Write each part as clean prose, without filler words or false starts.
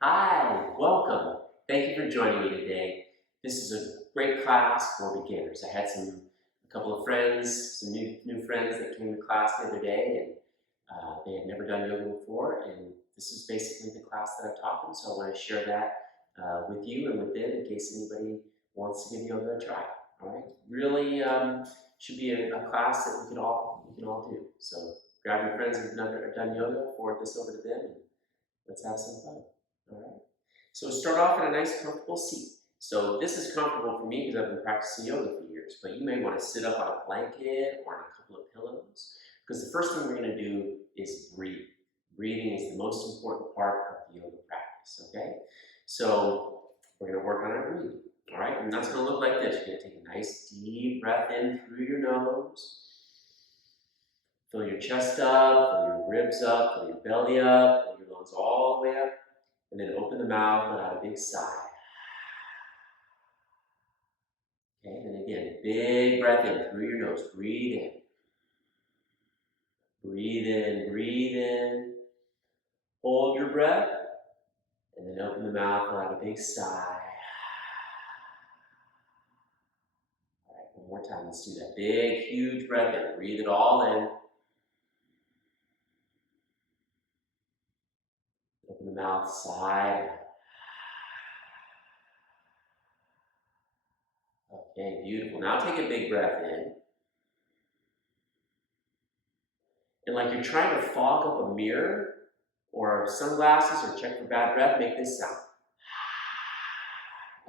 Hi, welcome. Thank you for joining me today. This is a great class for beginners. I had a couple of friends, some new friends that came to class the other day, and they had never done yoga before. And this is basically the class that I taught them. So I want to share that with you and with them in case anybody wants to give yoga a try. All right, really should be a class that we can all do. So grab your friends who've never done yoga, forward this over to them, and let's have some fun. All right. So start off in a nice comfortable seat. So this is comfortable for me because I've been practicing yoga for years, but you may want to sit up on a blanket or on a couple of pillows because the first thing we're going to do is breathe. Breathing is the most important part of the yoga practice, okay? So we're going to work on our breathing, all right? And that's going to look like this. You're going to take a nice deep breath in through your nose. Fill your chest up, fill your ribs up, fill your belly up, fill your lungs all the way up. And then open the mouth, let out a big sigh. Okay, then again, big breath in through your nose. Breathe in. Breathe in, breathe in. Hold your breath. And then open the mouth, let out a big sigh. All right, one more time. Let's do that. Big, huge breath in. Breathe it all in. Open the mouth, sigh. Okay, beautiful. Now take a big breath in. And like you're trying to fog up a mirror or sunglasses or check for bad breath, make this sound.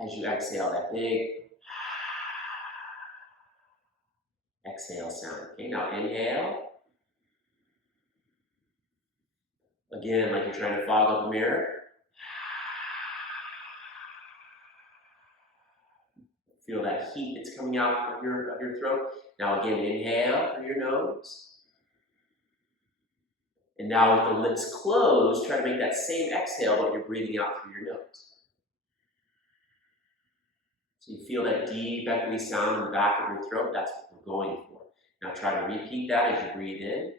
As you exhale, that big exhale sound. Okay, now inhale. Again, like you're trying to fog up a mirror. Feel that heat that's coming out of your throat. Now again, inhale through your nose. And now with the lips closed, try to make that same exhale, but you're breathing out through your nose. So you feel that deep, echoey sound in the back of your throat. That's what we're going for. Now try to repeat that as you breathe in.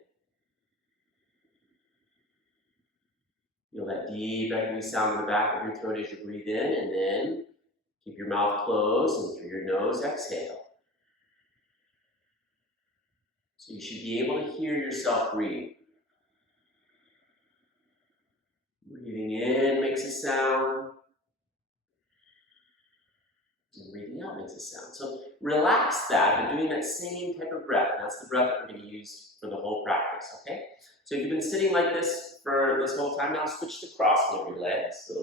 Feel that deep, echoey sound in the back of your throat as you breathe in, and then keep your mouth closed and through your nose, exhale. So you should be able to hear yourself breathe. Breathing in makes a sound, and breathing out makes a sound. So relax that and doing that same type of breath. That's the breath that we're going to use for the whole practice, okay? So if you've been sitting like this for this whole time, now switch to crossing of your legs. So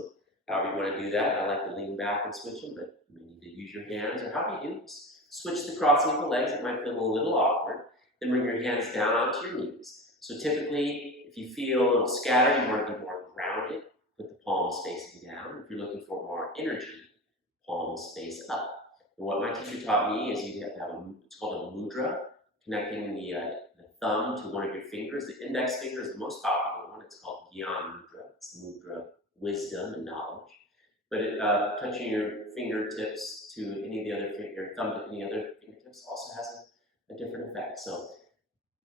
however you want to do that. I like to lean back and switch them, but you may need to use your hands or however you do this. Switch the crossing of the legs. It might feel a little awkward. Then bring your hands down onto your knees. So typically, if you feel a little scattered, you want to be more grounded. Put the palms facing down. If you're looking for more energy, palms face up. And what my teacher taught me is you have to have it's called a mudra, connecting the thumb to one of your fingers. The index finger is the most popular one. It's called Gyan Mudra. It's the mudra of wisdom and knowledge. But touching your fingertips to any of the other your thumb to any other fingertips also has a different effect. So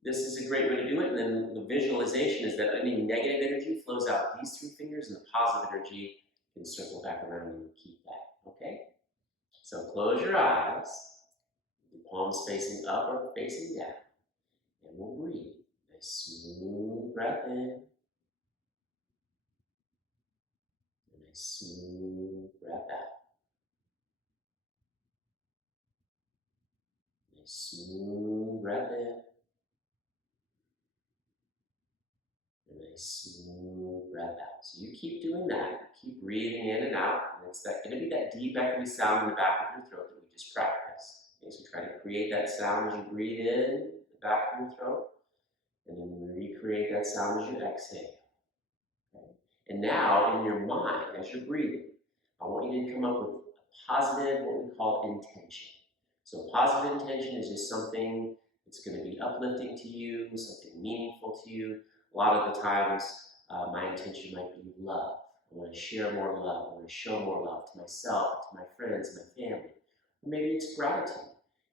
this is a great way to do it. And then the visualization is that any negative energy flows out these three fingers, and the positive energy can circle back around and keep that. Okay? So close your eyes, the palms facing up or facing down, and we'll breathe. Nice smooth breath in, and nice smooth breath out. Nice smooth breath in, and nice smooth breath out. So you keep doing that. Keep breathing in and out, and it's going to be that deep echoey sound in the back of your throat that we just practiced. Okay, so try to create that sound as you breathe in the back of your throat. And then recreate that sound as you exhale. Okay? And now, in your mind, as you're breathing, I want you to come up with a positive, what we call intention. So positive intention is just something that's going to be uplifting to you, something meaningful to you. A lot of the times, my intention might be love. I want to share more love. I want to show more love to myself, to my friends, my family. Or maybe it's gratitude.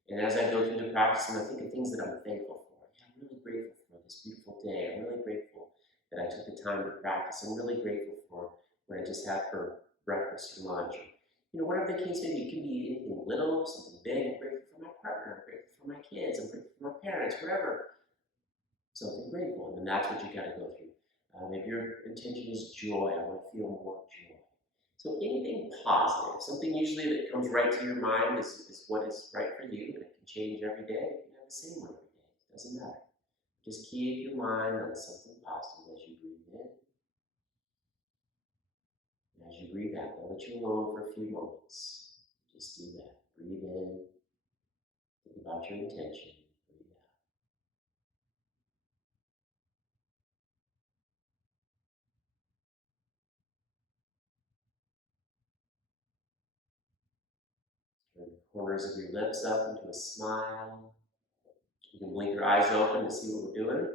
And as I go through the practice, and I think of things that I'm thankful for. I'm really grateful for this beautiful day. I'm really grateful that I took the time to practice. I'm really grateful for what I just had for breakfast or lunch, or, whatever the case may be. It can be anything little, something big. I'm grateful for my partner, I'm grateful for my kids, I'm grateful for my parents, whatever. Something grateful, and then that's what you got to go through. Maybe your intention is joy. I want to feel more joy. So anything positive, something usually that comes right to your mind is what is right for you, and it can change every day. You can have the same one every day. It doesn't matter. Just keep your mind on something positive as you breathe in and as you breathe out. I'll let you alone for a few moments. Just do that. Breathe in. Think about your intention. Breathe out. Turn the corners of your lips up into a smile. You can blink your eyes open to see what we're doing.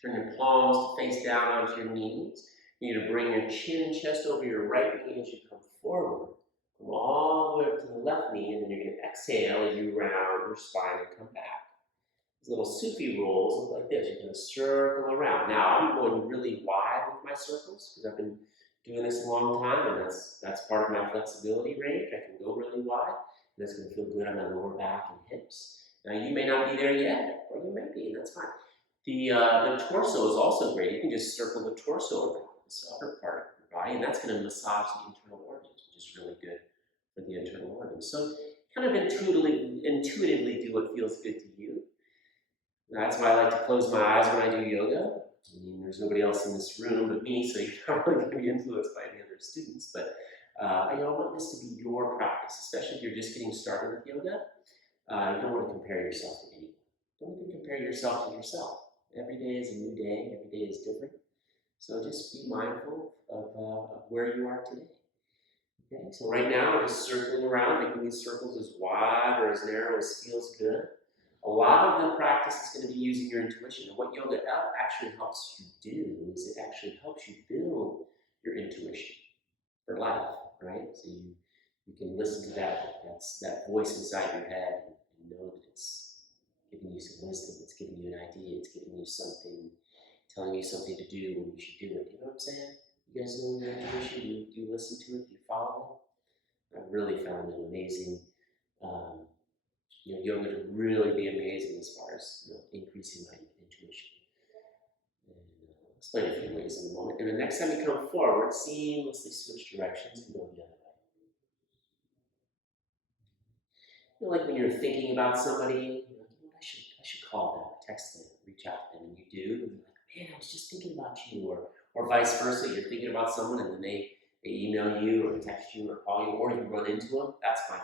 Turn your palms to face down onto your knees. You need to bring your chin and chest over your right knee as you come forward. Come all the way up to the left knee, and then you're going to exhale as you round your spine and come back. These little Sufi rolls look like this. You're going to circle around. Now, I'm going really wide with my circles because I've been doing this a long time, and that's part of my flexibility range. I can go really wide, and that's going to feel good on my lower back and hips. Now, you may not be there yet, or you may be, and that's fine. The torso is also great. You can just circle the torso around, this upper part of your body, and that's going to massage the internal organs, which is really good for the internal organs. So kind of intuitively do what feels good to you. That's why I like to close my eyes when I do yoga. I mean, there's nobody else in this room but me, so you're probably going to be influenced by any other students. But I want this to be your practice, especially if you're just getting started with yoga. You don't want to compare yourself to anyone. Don't even compare yourself to yourself. Every day is a new day. Every day is different. So just be mindful of where you are today. Okay, so right now we're just circling around, making these circles as wide or as narrow as feels good. A lot of the practice is going to be using your intuition. And what yoga actually helps you do is it actually helps you build your intuition for life, right? So you can listen to that voice inside your head and know that it's giving you some wisdom, it's giving you an idea, it's giving you something, telling you something to do when you should do it. You know what I'm saying? You guys know your intuition? Do you listen to it? Do you follow it? I've really found it amazing. Yoga to really be amazing as far as increasing my intuition. And I'll explain a few ways in a moment. And the next time you come forward, seamlessly switch directions and go the other way. Like when you're thinking about somebody, I should call them, text them, reach out to them, and you do, and you're like, man, I was just thinking about you, or vice versa, you're thinking about someone and then they email you or text you or call you, or you run into them. That's my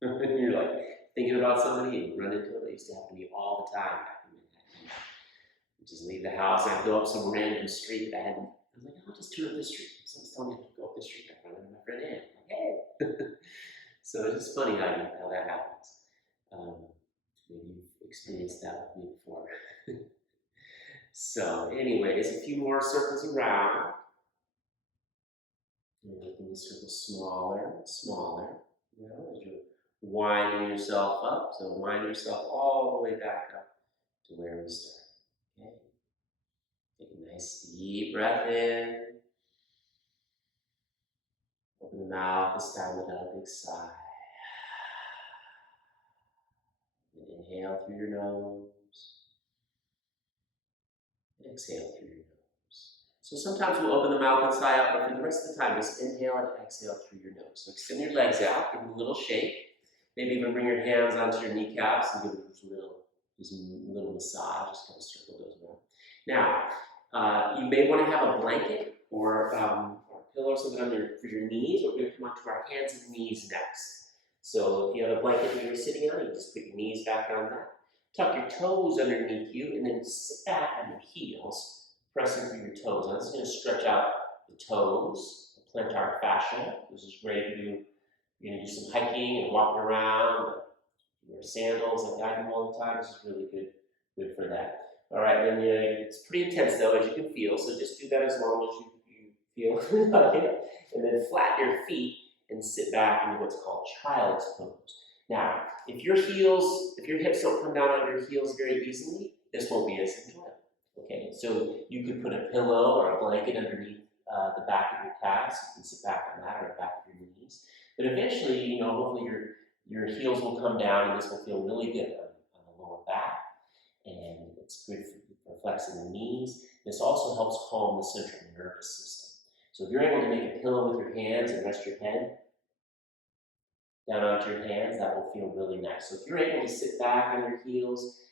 favorite. You're like thinking about somebody and you run into them. It used to happen to me all the time back in Manhattan. You just leave the house and I'd go up some random street that I was like, I'll just turn up this street. Someone's telling me to go up this street. I run into my friend Ann. Like, hey. So it's just funny how that happens. Maybe you've experienced that with me before. So anyways, a few more circles around. You're making these circles smaller and smaller, as you're winding yourself up. So wind yourself all the way back up to where we started. Okay? Take a nice deep breath in. Open the mouth this time without a big sigh. And inhale through your nose. And exhale through your nose. So sometimes we'll open the mouth and sigh out, but for the rest of the time, just inhale and exhale through your nose. So extend your legs out, give them a little shake. Maybe even bring your hands onto your kneecaps and give them just a little massage, just kind of circle those around. Now, you may want to have a blanket or a pillow or something for your knees. We're going to come onto our hands and knees next. So if you have a blanket that you're sitting on, you just put your knees back on that. Tuck your toes underneath you and then sit back on your heels, pressing through your toes. Now this is going to stretch out the toes, the plantar fascia. This is great if you're going to do some hiking and walking around. You wear sandals like I do all the time. This is really good for that. All right, then it's pretty intense though, as you can feel. So just do that as long as you feel like it. And then flatten your feet and sit back into what's called child's pose. Now, if your hips don't come down on your heels very easily, this won't be as enjoyable. Okay, so you could put a pillow or a blanket underneath the back of your calves. You can sit back on that or the back of your knees. But eventually, hopefully your heels will come down and this will feel really good on the lower back. And it's good for flexing the knees. This also helps calm the central nervous system. So if you're able to make a pillow with your hands and rest your head down onto your hands, that will feel really nice. So if you're able to sit back on your heels,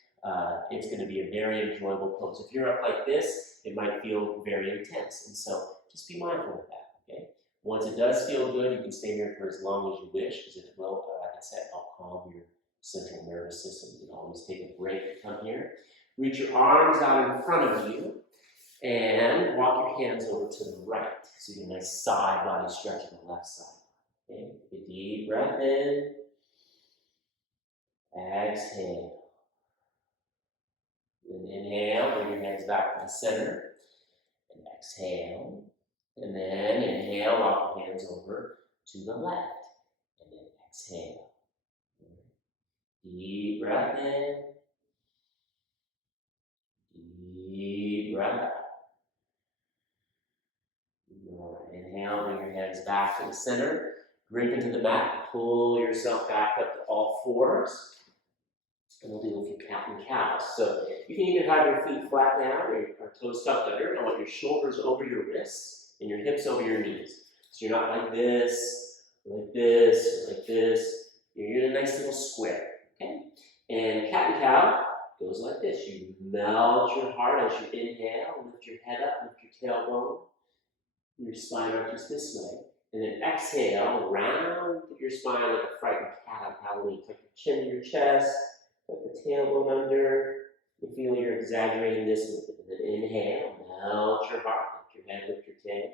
it's going to be a very enjoyable pose. If you're up like this, it might feel very intense. And so just be mindful of that, okay? Once it does feel good, you can stay here for as long as you wish, because it will, like I said, help calm your central nervous system. You can always take a break to come here. Reach your arms out in front of you and walk your hands over to the right. So you get a nice side body stretch on the left side. Okay, take a deep breath in. Exhale. Then inhale, bring your hands back to the center. And exhale. And then inhale, walk your hands over to the left. And then exhale. Deep breath in. Deep breath out. All right, inhale, bring your hands back to the center. Grip into the mat, pull yourself back up to all fours. And we'll do a few cat and cows. So you can either have your feet flat down or toes tucked under. I want your shoulders over your wrists and your hips over your knees. So you're not like this, or like this, or like this. You're in a nice little square, okay? And cat and cow goes like this. You melt your heart as you inhale, lift your head up, lift your tailbone. Your spine arches this way. And then exhale, round your spine like a frightened cat on Halloween. Tuck your chin to your chest, tuck the tailbone under. You feel you're exaggerating this a little bit. And then inhale, melt your heart, lift your head, lift your tail.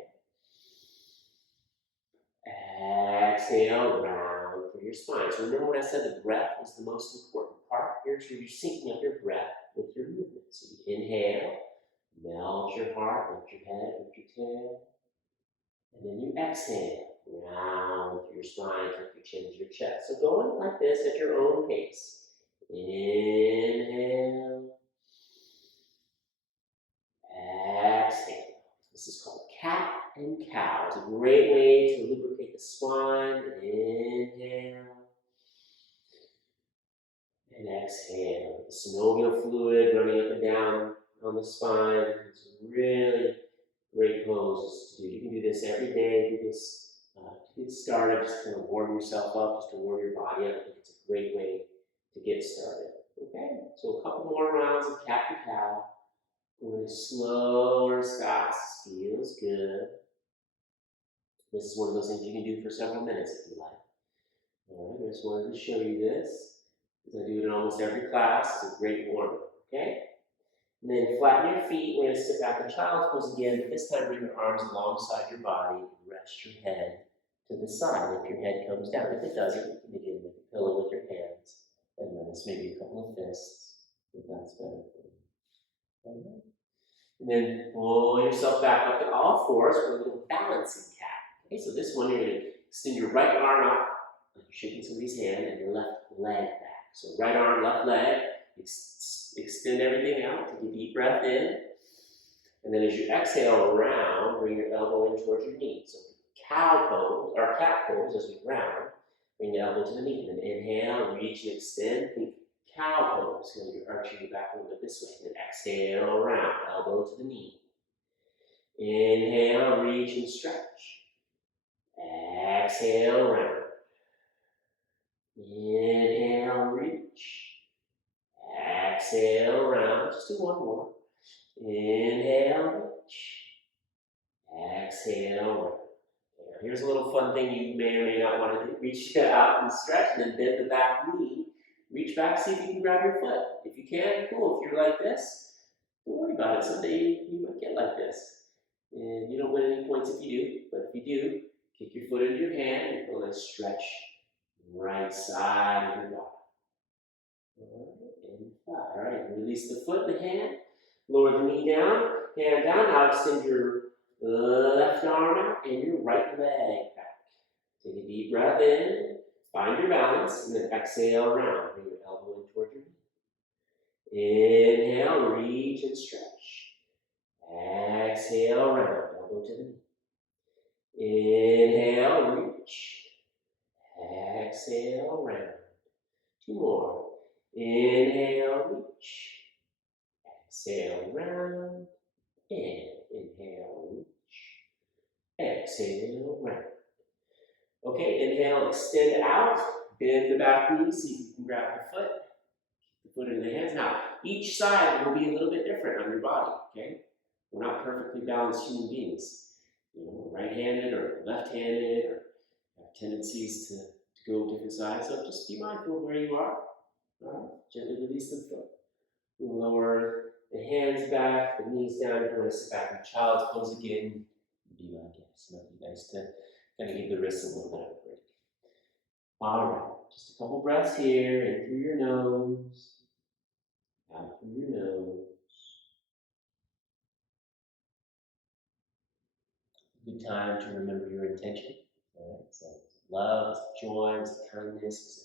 Exhale, round through your spine. So remember when I said the breath was the most important part? Here's where you're syncing up your breath with your movement. So you inhale, melt your heart, lift your head, lift your tail. And then you exhale, round through your spine, tuck your chin to your chest. So going like this at your own pace. Inhale. Exhale. This is called cat and cow. It's a great way to lubricate the spine. Inhale. And exhale. The synovial fluid running up and down on the spine. It's really great poses to do. You can do this every day. Do this to get started, just kind of warm yourself up, just to warm your body up. I think it's a great way to get started. Okay, so a couple more rounds of cat and cow. We're going to slow or as fast as feels good. This is one of those things you can do for several minutes if you like. All right, I just wanted to show you this, because I do it in almost every class. It's a great warm-up. Okay. And then flatten your feet. We're going to sit back in child's pose again, but this time bring your arms alongside your body. Rest your head to the side if your head comes down. If it doesn't, you can begin with a pillow with your hands and rest maybe a couple of fists, if that's better for you. All right. And then pull yourself back up to all fours for a little balancing cat. Okay, so this one you're going to extend your right arm out, like you're shaking somebody's hand, and your left leg back. So right arm, left leg. Extend everything out. Take a deep breath in. And then as you exhale round, bring your elbow in towards your knee. So cow pose, or cat pose, as we round, bring the elbow to the knee. And then inhale, reach and extend. Think cow pose. So you're arching your back a little bit this way. Then exhale round, elbow to the knee. Inhale, reach and stretch. Exhale round. Inhale, reach. Exhale, round. Just do one more. Inhale, reach. Exhale, round. Here's a little fun thing you may or may not want to do. Reach out and stretch, and then bend the back knee. Reach back, see if you can grab your foot. If you can, cool. If you're like this, don't worry about it. Someday you might get like this. And you don't win any points if you do, but if you do, kick your foot into your hand and go and stretch right side of your body. And five. All right, release the foot and the hand. Lower the knee down, hand down. Now extend your left arm out and your right leg back. Take a deep breath in, find your balance, and then exhale around. Bring your elbow in toward your knee. Inhale, reach and stretch. Exhale around, elbow to the knee. Inhale, reach. Exhale, round. 2 more. Inhale, reach. Exhale, round. And inhale, reach. Exhale, round. Okay, inhale, extend out. Bend the back knee, see if you can grab the foot in the hands. Now, each side will be a little bit different on your body, okay? We're not perfectly balanced human beings. You know, right-handed or left-handed, or have tendencies to go different sides. So just be mindful of where you are. All right, gently release the foot. Lower the hands back, the knees down. If you want to sit back in child's pose again, be my guest. Might be nice to kind of give the wrists a little bit of a break. All right, just a couple breaths here, in through your nose, out through your nose. Good time to remember your intention. All right, so is it love, is it joy, is it kindness, is it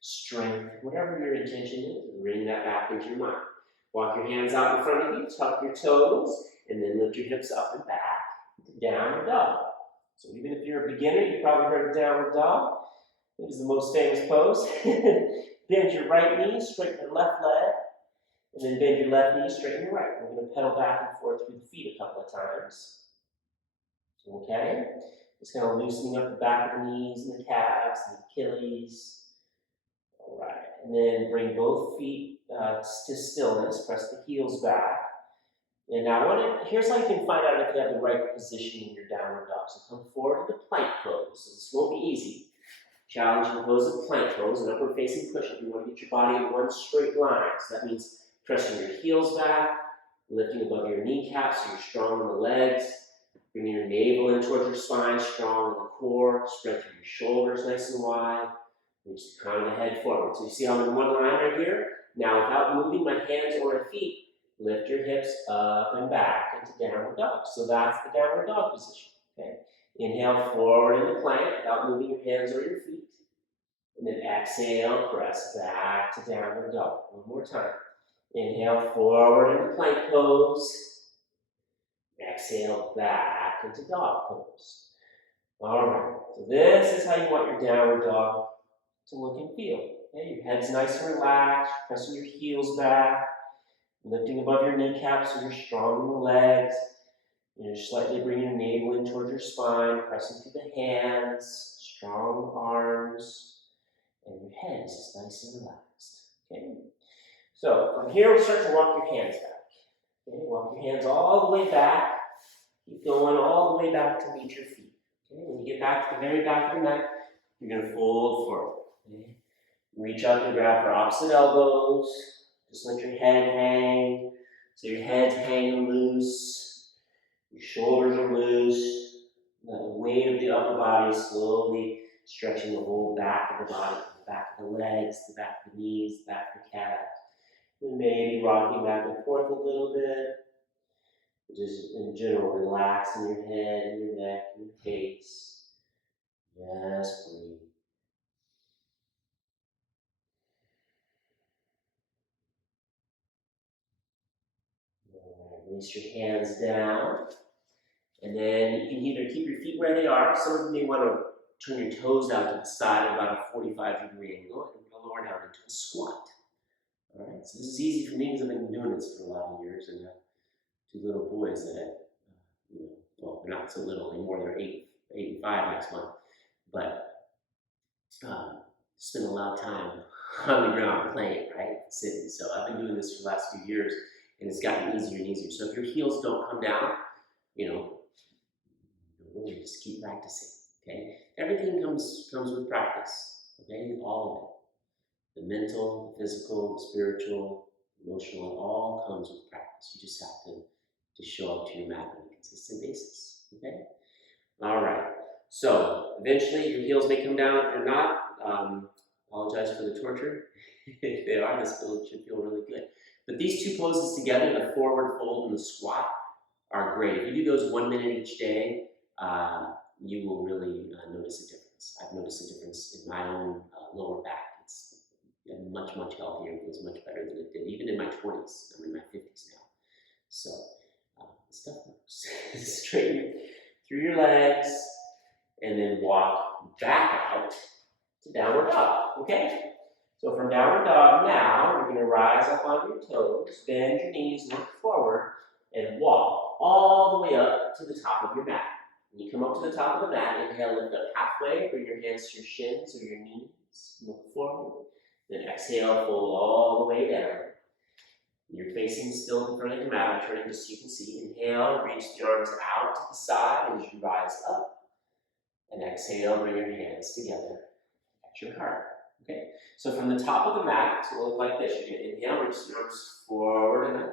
strength, whatever your intention is, bring that back into your mind. Walk your hands out in front of you, tuck your toes, and then lift your hips up and back into downward dog. So even if you're a beginner, you've probably heard of downward dog. It is the most famous pose. Bend your right knee, straighten your left leg, and then bend your left knee, straighten your right. We're going to pedal back and forth through the feet a couple of times. Okay? Just kind of loosening up the back of the knees and the calves and the Achilles. All right, and then bring both feet to stillness. Press the heels back. And now, here's how you can find out if you have the right position in your downward dog. So come forward to the plank pose. So this won't be easy. Challenging pose of plank pose, an upward facing push-up. You want to get your body in one straight line. So that means pressing your heels back, lifting above your kneecaps so you're strong in the legs. Bringing your navel in towards your spine, strong in the core. Spread through your shoulders nice and wide. Reach the crown of the head forward. So you see I'm in one line right here? Now without moving my hands or my feet, lift your hips up and back into downward dog. So that's the downward dog position. Okay? Inhale forward into plank without moving your hands or your feet. And then exhale, press back to downward dog. One more time. Inhale forward into plank pose. Exhale back into dog pose. All right, so this is how you want your downward dog to look and feel. Okay, your head's nice and relaxed, pressing your heels back, lifting above your kneecaps so you're strong in the legs. You're slightly bringing your navel in towards your spine, pressing through the hands, strong arms, and your head is just nice and relaxed. Okay, so from here we'll start to walk your hands back. Okay, walk your hands all the way back. Keep going all the way back to meet your feet. Okay, when you get back to the very back of the neck, you're going to fold forward. Okay? Reach up and grab for opposite elbows. Just let your head hang. So your head's hanging loose. Your shoulders are loose. Let the weight of the upper body slowly stretching the whole back of the body, the back of the legs, the back of the knees, the back of the calves. And maybe rocking back and forth a little bit. Just in general, relaxing your head and your neck and your face. Just breathe. All right, release your hands down. And then you can either keep your feet where they are. Some of you may want to turn your toes out to the side at about a 45-degree angle and go lower down into a squat. All right, so this is easy for me because I've been doing this for a lot of years and I have 2 little boys that well, they're not so little anymore. They're 8 and 5 next month. But spend a lot of time on the ground playing, right? Sitting. So I've been doing this for the last few years, and it's gotten easier and easier. So if your heels don't come down, really just keep practicing. Okay, everything comes with practice. Okay, all of it. The mental, the physical, the spiritual, emotional, it all comes with practice. You just have to show up to your mat on a consistent basis. Okay. All right. So eventually your heels may come down. If they're not, apologize for the torture. If they are, this should feel really good. But these 2 poses together, the forward fold and the squat, are great. If you do those 1 minute each day, you will really notice a difference. I've noticed a difference in my own lower back. It's much, much healthier. It feels much better than it did, even in my 20s. I'm in my 50s now. So, this stuff works. Straighten through your legs. and then walk back out to downward dog, okay? So from downward dog now, you're gonna rise up on your toes, bend your knees, look forward, and walk all the way up to the top of your mat. When you come up to the top of the mat, inhale, lift up halfway, bring your hands to your shins or your knees, look forward. Then exhale, fold all the way down. You're facing still in front of your mat. I'm turning just so you can see. Inhale, reach the arms out to the side as you rise up. And exhale, bring your hands together at your heart. Okay? So from the top of the mat, it's going to look like this. You're going to inhale, reach the arms forward and up.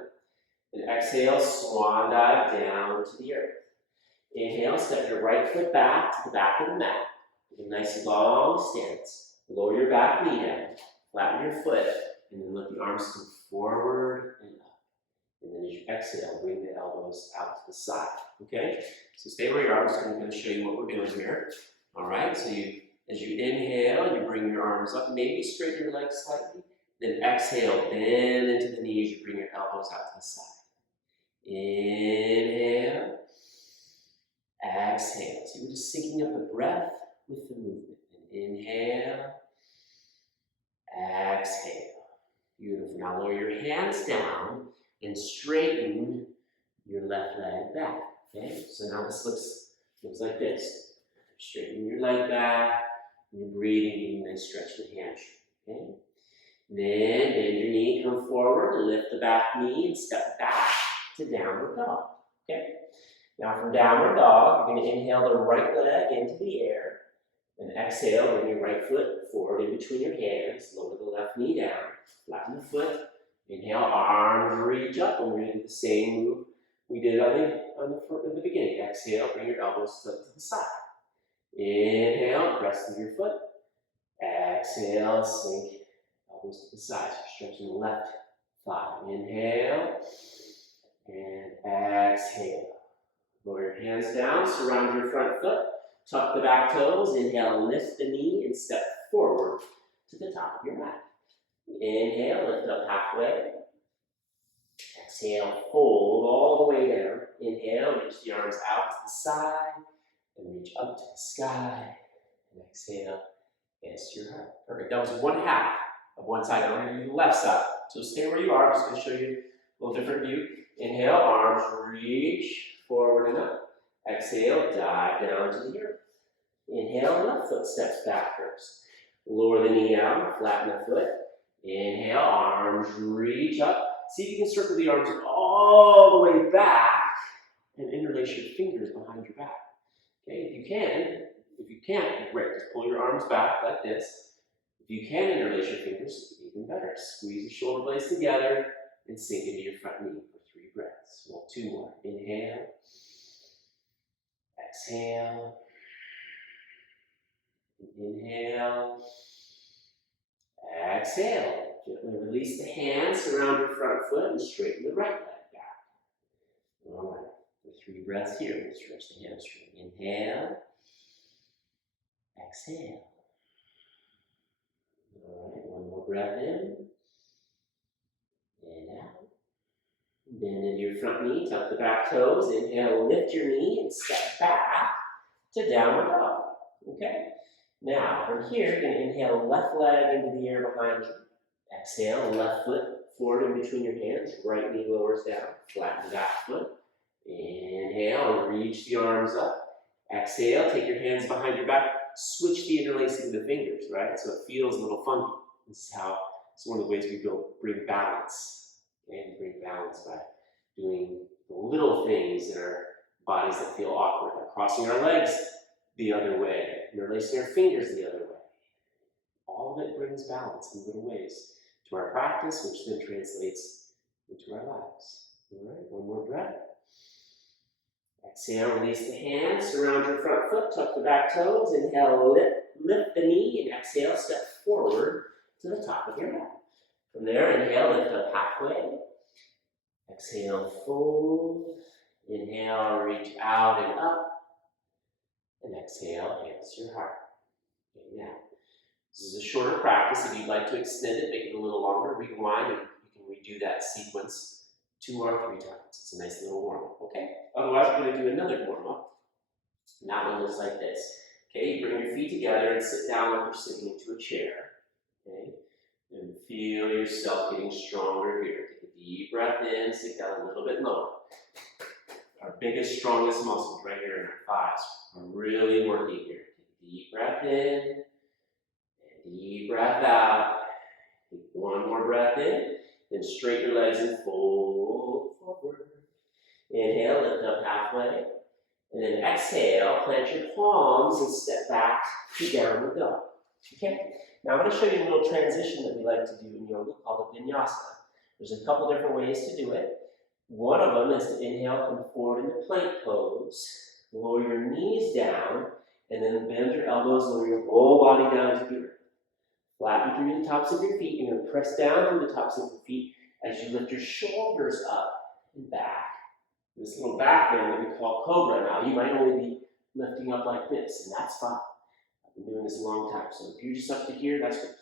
And exhale, swan dive down to the earth. Inhale, step your right foot back to the back of the mat. With a nice long stance. Lower your back knee down. Flatten your foot. And then let the arms come forward and up. And then as you exhale, bring the elbows out to the side. Okay? So stay where you are. I'm just going to show you what we're doing here. All right? So as you inhale, you bring your arms up. Maybe straighten your legs slightly. Then exhale, bend into the knees. You bring your elbows out to the side. Inhale. Exhale. So you're just syncing up the breath with the movement. And inhale. Exhale. Beautiful. Now lower your hands down and straighten your left leg back. Okay? So now this looks like this. Straighten your leg back. And you're breathing, and then stretch the hamstring. Okay? Then bend your knee, come forward, lift the back knee, and step back to downward dog. Okay? Now from downward dog, you're going to inhale the right leg into the air. And exhale, bring your right foot forward in between your hands. Lower the left knee down. Flatten the foot. Inhale, arms reach up. And we're going to do the same move we did on the beginning. Exhale, bring your elbows to the side. Inhale, press through your foot. Exhale, sink elbows to the side. So stretching the left thigh. Inhale. And exhale. Lower your hands down. Surround your front foot. Tuck the back toes. Inhale, lift the knee and step forward to the top of your mat. Inhale, lift up halfway. Exhale, fold all the way down. Inhale, reach the arms out to the side and reach up to the sky. And exhale, hands to your heart. Perfect. That was one half of one side. Now we're going to do the left side. So stay where you are. I'm just going to show you a little different view. Inhale, arms reach forward and up. Exhale, dive down to the earth. Inhale, left foot steps back first. Lower the knee down, flatten the foot. Inhale, arms reach up. See if you can circle the arms all the way back and interlace your fingers behind your back. Okay, if you can't, great. Just pull your arms back like this. If you can interlace your fingers, even better. Squeeze the shoulder blades together and sink into your front knee for 3 breaths. Well, 2 more. Inhale. Exhale. Inhale. Exhale. Gently release the hands, surround your front foot, and straighten the right leg back. All right. For 3 breaths here, we'll stretch the hamstring. Inhale. Exhale. All right. 1 more breath in. And out. Bend into your front knee, tuck the back toes. Inhale, lift your knee, and step back to downward dog. Okay? Now, from here, you're going to inhale left leg into the air behind you. Exhale, left foot forward in between your hands. Right knee lowers down. Flatten the back foot. Inhale, reach the arms up. Exhale, take your hands behind your back. Switch the interlacing of the fingers, right? So it feels a little funky. This is one of the ways we bring balance. And bring balance by doing the little things in our bodies that feel awkward, like crossing our legs the other way, interlacing our fingers the other way. All of it brings balance in little ways to our practice, which then translates into our lives. All right, 1 more breath. Exhale, release the hands, surround your front foot, tuck the back toes. Inhale, lift the knee, and exhale, step forward to the top of your mat. From there, inhale, lift up halfway. Exhale, fold. Inhale, reach out and up. And exhale, hands to your heart. Okay, now, this is a shorter practice. If you'd like to extend it, make it a little longer, rewind, and you can redo that sequence 2 or 3 times. It's a nice little warm-up, okay? Otherwise, we're going to do another warm-up. And that one looks like this. Okay, you bring your feet together and sit down like you're sitting into a chair. Okay, and feel yourself getting stronger here. Take a deep breath in, sit down a little bit lower. Our biggest, strongest muscles right here in our thighs are really working here. Take a deep breath in, and deep breath out. Take one more breath in, then straighten your legs and fold forward. Inhale, lift up halfway. And then exhale, plant your palms and step back to downward dog. Okay? Now I'm going to show you a little transition that we like to do in yoga called a vinyasa. There's a couple different ways to do it. One of them is to inhale, come forward into plank pose, lower your knees down, and then bend your elbows, lower your whole body down to the earth. Flatten through the tops of your feet. You're going to press down through the tops of your feet as you lift your shoulders up and back. This little back bend that we call cobra. Now, you might only be lifting up like this, and that's fine. I've been doing this a long time. So if you're just up to here, that's good.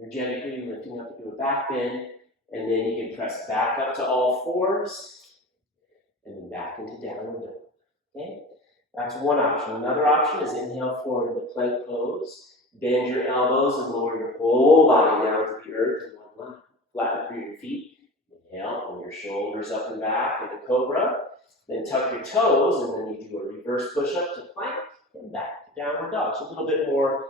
Energetically, you're lifting up to do a back bend, and then you can press back up to all fours, and then back into downward dog. Okay? That's one option. Another option is inhale forward into plank pose. Bend your elbows and lower your whole body down to the earth in one line. Flatten through your feet. Inhale, pull your shoulders up and back into cobra. Then tuck your toes, and then you do a reverse push-up to plank and back to downward dog. So a little bit more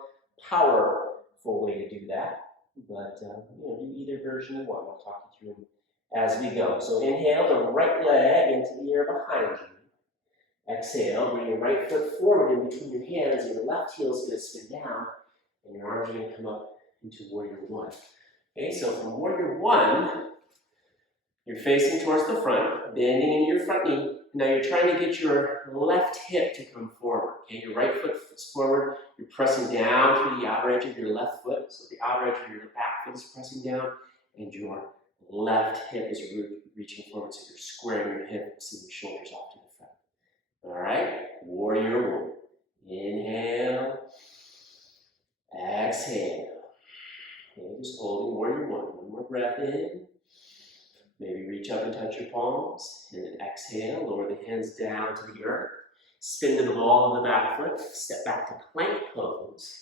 powerful way to do that. But do either version you want. I'll talk you through them as we go. So inhale the right leg into the air behind you. Exhale, bring your right foot forward in between your hands, and your left heel is going to spin down, and your arms are going to come up into warrior one. Okay, so from warrior one, you're facing towards the front, bending into your front knee. Now you're trying to get your left hip to come forward. Okay, your right foot is forward. You're pressing down through the outer edge of your left foot. So the outer edge of your back foot is pressing down, and your left hip is reaching forward. So you're squaring your hips and your shoulders off to the front. All right, warrior one. Inhale, exhale. Okay, just holding warrior one. One more breath in. Maybe reach up and touch your palms, and then exhale, lower the hands down to the earth. Spin to the ball of the back foot, step back to plank pose.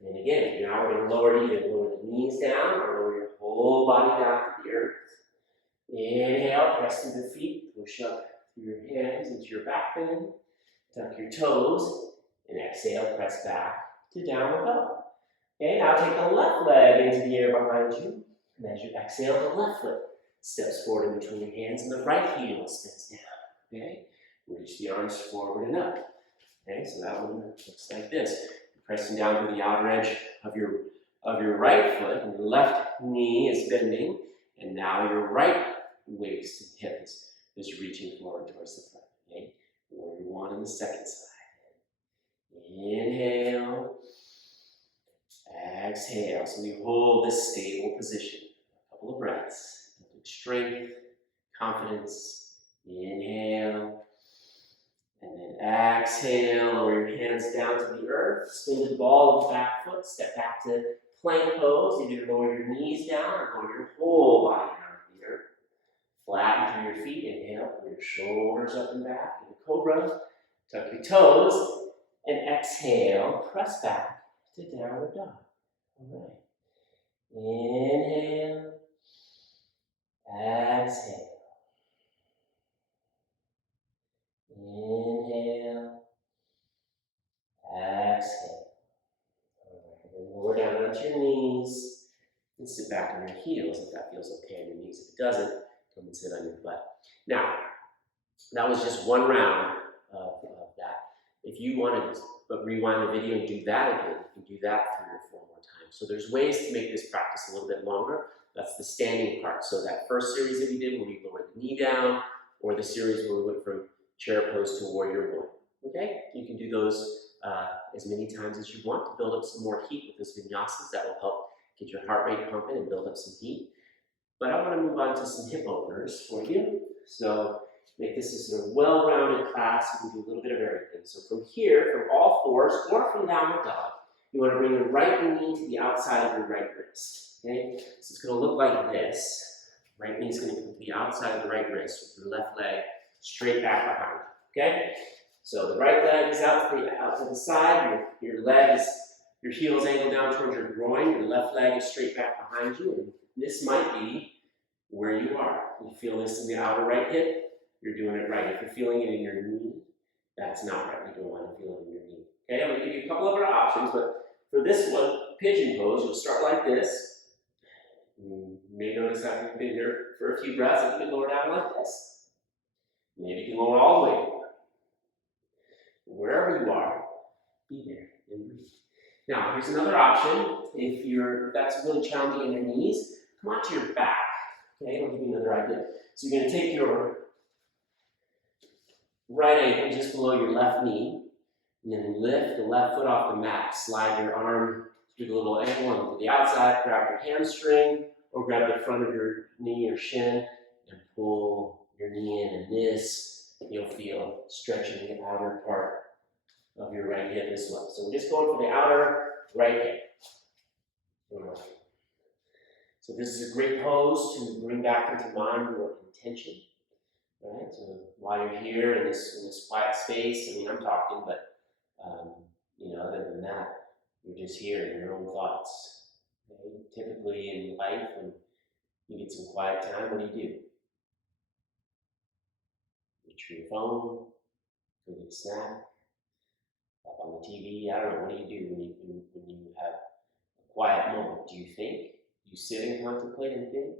And again, now we're going to lower the knees down or lower your whole body down to the earth. Inhale, press through the feet, push up through your hands into your back bend, tuck your toes, and exhale, press back to downward dog. Okay, now take the left leg into the air behind you, and as you exhale, the left foot steps forward in between your hands, and the right heel spins down. Okay? Reach the arms forward and up. Okay, so that one looks like this. You're pressing down to the outer edge of your right foot, and your left knee is bending, and now your right waist and hip is reaching forward towards the front. Okay? Warrior one on the second side. Inhale. Exhale. So we hold this stable position. A couple of breaths. Strength, confidence. Inhale. And then exhale. Lower your hands down to the earth. Spin to the ball of the back foot. Step back to plank pose. Either lower your knees down or lower your whole body down to the earth. Flatten through your feet. Inhale. Pull your shoulders up and back. Into cobra. Tuck your toes. And exhale. Press back to downward dog. All right. Inhale. Exhale. Inhale. Exhale. All right. And lower down onto your knees and sit back on your heels if that feels okay on your knees. If it doesn't, come and sit on your butt. Now, that was just one round of that. If you wanted to rewind the video and do that again, you can do that 3 or 4 more times. So there's ways to make this practice a little bit longer. That's the standing part. So that first series that we did where we lowered the knee down, or the series where we went from chair pose to warrior one. Okay? You can do those as many times as you want to build up some more heat with those vinyasas. That will help get your heart rate pumping and build up some heat. But I want to move on to some hip openers for you. So make this a sort of well-rounded class. You can do a little bit of everything. So from here, from all fours, or from downward dog, you want to bring your right knee to the outside of your right wrist. Okay, so it's going to look like this. Right knee is going to come to the outside of the right wrist with your left leg straight back behind. Okay, so the right leg is out to the to the side, your leg is, your heel is angled down towards your groin, your left leg is straight back behind you, and this might be where you are. You feel this in the outer right hip, you're doing it right. If you're feeling it in your knee, that's not right. You don't want to feel it in your knee. Okay, I'm going to give you a couple of other options, but for this one, pigeon pose, you'll start like this. You may notice that you've been here for a few breaths, and you can lower down like this. Maybe you can lower all the way down. Wherever you are, be there and breathe. Now, here's another option. If that's really challenging in your knees, come onto your back. Okay, I'll give you another idea. So you're going to take your right ankle just below your left knee, and then lift the left foot off the mat. Slide your arm through the little ankle and to the outside, grab your hamstring, or grab the front of your knee or shin, and pull your knee in. And this, you'll feel stretching the outer part of your right hip as well. So we're just going for the outer right hip. So this is a great pose to bring back into mind your intention. Right? So while you're here in this quiet space, I mean, I'm talking, but other than that, you're just here in your own thoughts. Okay? Typically in life, when you get some quiet time, what do? Reach for your phone, go get a snack, up on the TV. I don't know. What do you do when you have a quiet moment? Do you think? Do you sit and contemplate and think?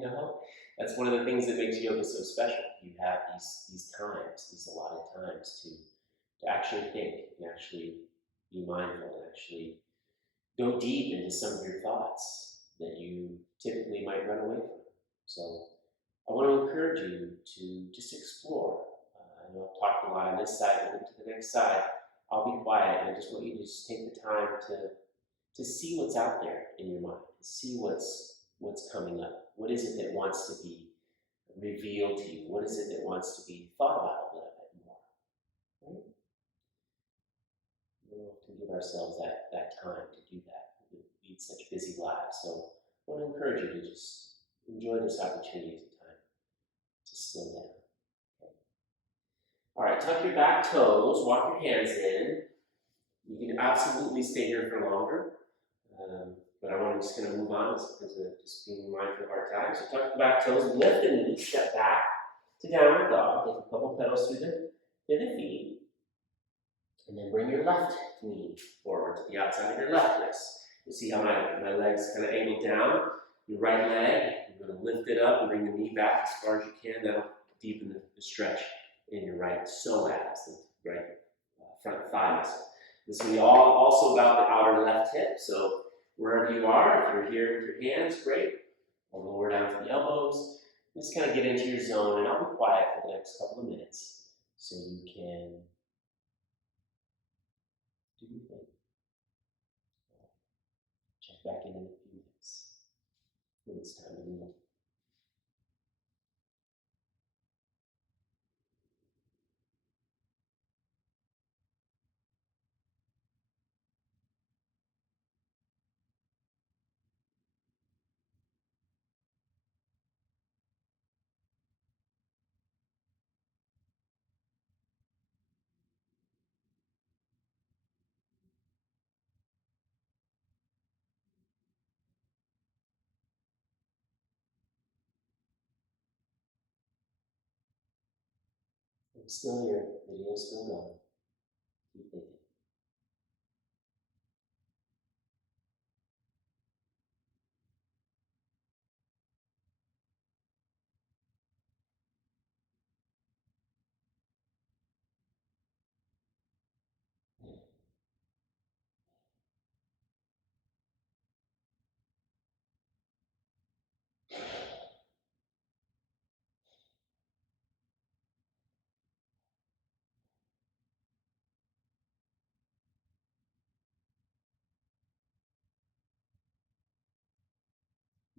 No. That's one of the things that makes yoga so special. You have these times, these allotted times to actually think and actually be mindful and actually go deep into some of your thoughts that you typically might run away from. So I want to encourage you to just explore. I know I've talked a lot on this side, but to the next side, I'll be quiet, and I just want you to just take the time to see what's out there in your mind, to see what's coming up. What is it that wants to be revealed to you? What is it that wants to be thought about a little bit more? Right? We have to give ourselves that time to do that. We lead such busy lives. So I want to encourage you to just enjoy this opportunity as a time to slow down. Okay. All right, tuck your back toes, walk your hands in. You can absolutely stay here for longer. But I'm just going to move on as just being mindful of our time. So tuck the back toes, lift the knees, step back to downward dog. Take a couple pedals through the feet. And then bring your left knee forward to the outside of your left wrist. You see how my leg's kind of angled down. Your right leg, you're going to lift it up and bring the knee back as far as you can. That'll deepen the stretch in your right psoas, the right front thigh muscle. This is going to be also about the outer left hip. So wherever you are, if you're here with your hands, great. Or lower down to the elbows. Just kind of get into your zone, and I'll be quiet for the next couple of minutes so you can do your thing. Check back in a few minutes when it's time to move. I'm still here. Video's still going. Keep thinking.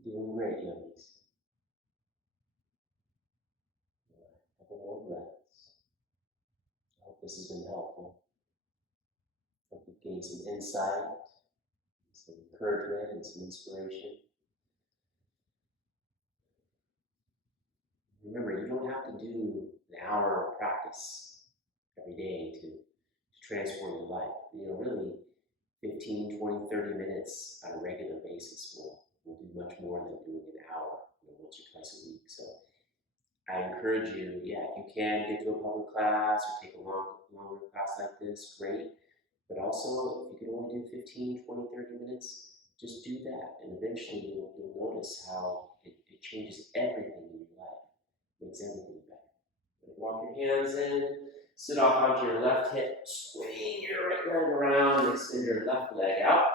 Doing great, yogis. A couple more breaths. I hope this has been helpful. I hope you've gained some insight, some encouragement, and some inspiration. Remember, you don't have to do an hour of practice every day to transform your life. Really 15, 20, 30 minutes on a regular basis will do much more than doing an hour, once or twice a week. So I encourage you, if you can get to a public class or take a longer class like this, great. But also, if you can only do 15, 20, 30 minutes, just do that. And eventually you'll notice how it changes everything in your life. It makes everything better. Walk your hands in, sit off onto your left hip, swing your right leg around, and extend your left leg out.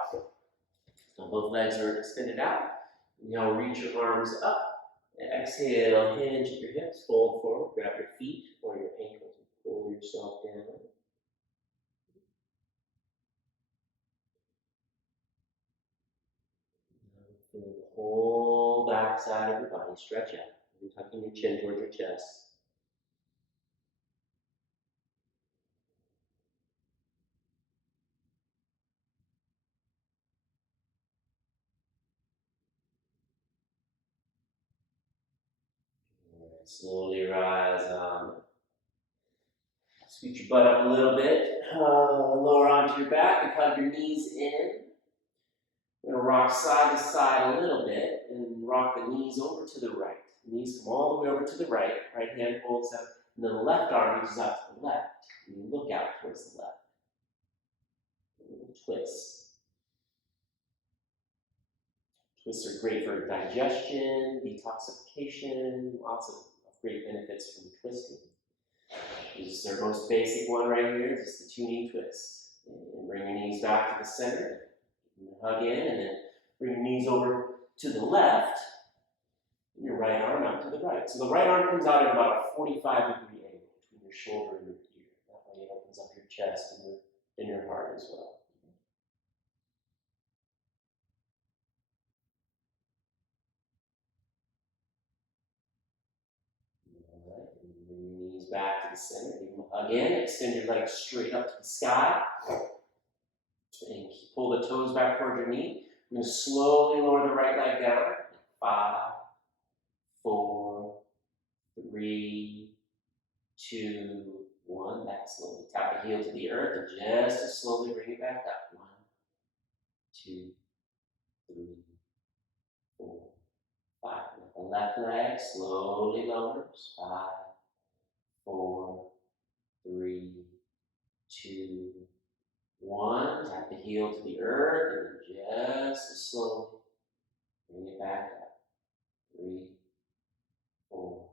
Now both legs are extended out. Now reach your arms up. Exhale, hinge at your hips, fold forward, grab your feet or your ankles and pull yourself down. Feel the whole back side of your body stretch out. You're tucking your chin towards your chest. All right, slowly rise on. Scoot your butt up a little bit. Lower onto your back and hug your knees in. We're going to rock side to side a little bit and rock the knees over to the right. The knees come all the way over to the right. Right hand holds up, and then the left arm reaches out to the left. And you look out towards the left. A little twist. Twists are great for digestion, detoxification, lots of great benefits from twisting. This is our most basic one right here, just the 2-knee twist. And bring your knees back to the center. Hug in, and then bring your knees over to the left, and your right arm out to the right. So the right arm comes out at about a 45-degree angle between your shoulder and your ear. That way it opens up your chest and your heart as well. All right, and bring your knees back to the center. Again, extend your legs straight up to the sky. And pull the toes back toward your knee. We're going to slowly lower the right leg down. 5, 4, 3, 2, 1. Back slowly. Tap the heel to the earth and just as slowly bring it back up. 1, 2, 3, 4, 5. The left leg slowly lowers. 5, 4, 3, 2, 1. Tap the heel to the earth and just as slowly bring it back up. 3, 4,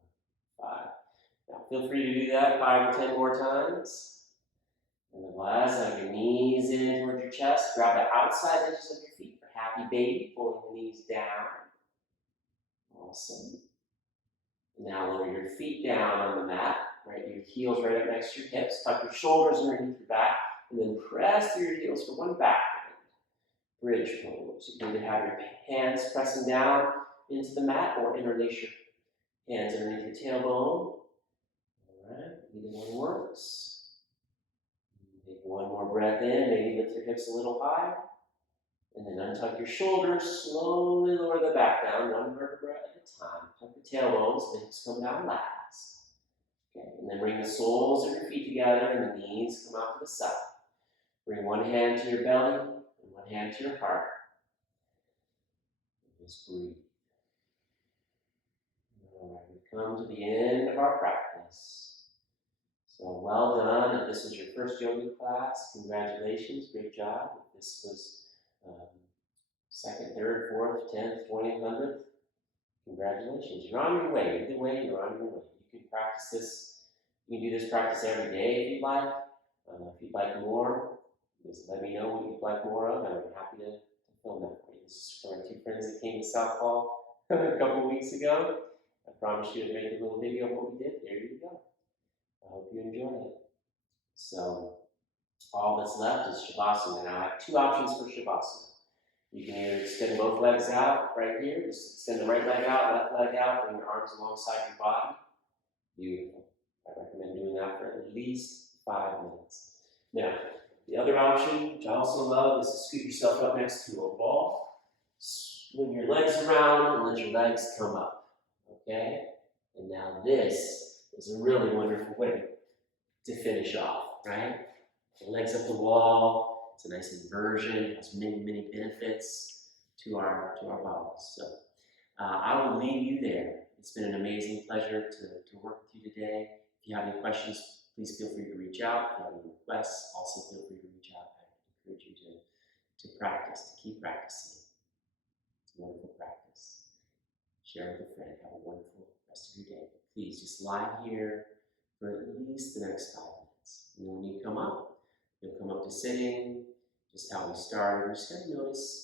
5. Now feel free to do that 5 or 10 more times. And then last, have your knees in towards your chest. Grab the outside edges of your feet for happy baby, pulling the knees down. Awesome. Now lower your feet down on the mat. Right, your heels right up next to your hips. Tuck your shoulders underneath your back, and then press through your heels for one back bend. Bridge pose. You can either have your hands pressing down into the mat or interlace your hands underneath your tailbone. All right, either one works. Take one more breath in, maybe lift your hips a little higher. And then untuck your shoulders, slowly lower the back down, one vertebra at a time. Tuck the tailbones, hips come down last. Okay, and then bring the soles of your feet together and the knees come out to the side. Bring one hand to your belly and one hand to your heart. And just breathe. All right, we've come to the end of our practice. So well done. If this was your first yoga class, congratulations, great job. If this was second, third, fourth, 10th, 20th, 100th, congratulations. You're on your way. Either way, you're on your way. You can practice this. You can do this practice every day if you'd like. If you'd like more, just let me know what you'd like more of, and I'm happy to film that for you. This is for my 2 friends that came to South Hall a couple weeks ago. I promised you to make a little video of what we did. There you go. I hope you enjoyed it. So, all that's left is Shavasana. Now, I have 2 options for Shavasana. You can either extend both legs out right here, just extend the right leg out, left leg out, bring your arms alongside your body. Beautiful. I recommend doing that for at least 5 minutes. Now, the other option, which I also love, is to scoot yourself up next to a wall. Swing your legs around and let your legs come up. Okay? And now this is a really wonderful way to finish off, right? Legs up the wall. It's a nice inversion. It has many, many benefits to our bodies. So I will leave you there. It's been an amazing pleasure to work with you today. If you have any questions, please feel free to reach out. If you have any requests, also feel free to reach out. I encourage you to practice, to keep practicing. It's a wonderful practice. Share with a friend. Have a wonderful rest of your day. Please just lie here for at least the next 5 minutes. And then when you come up, you'll come up to sitting, just how we started. We're just going to notice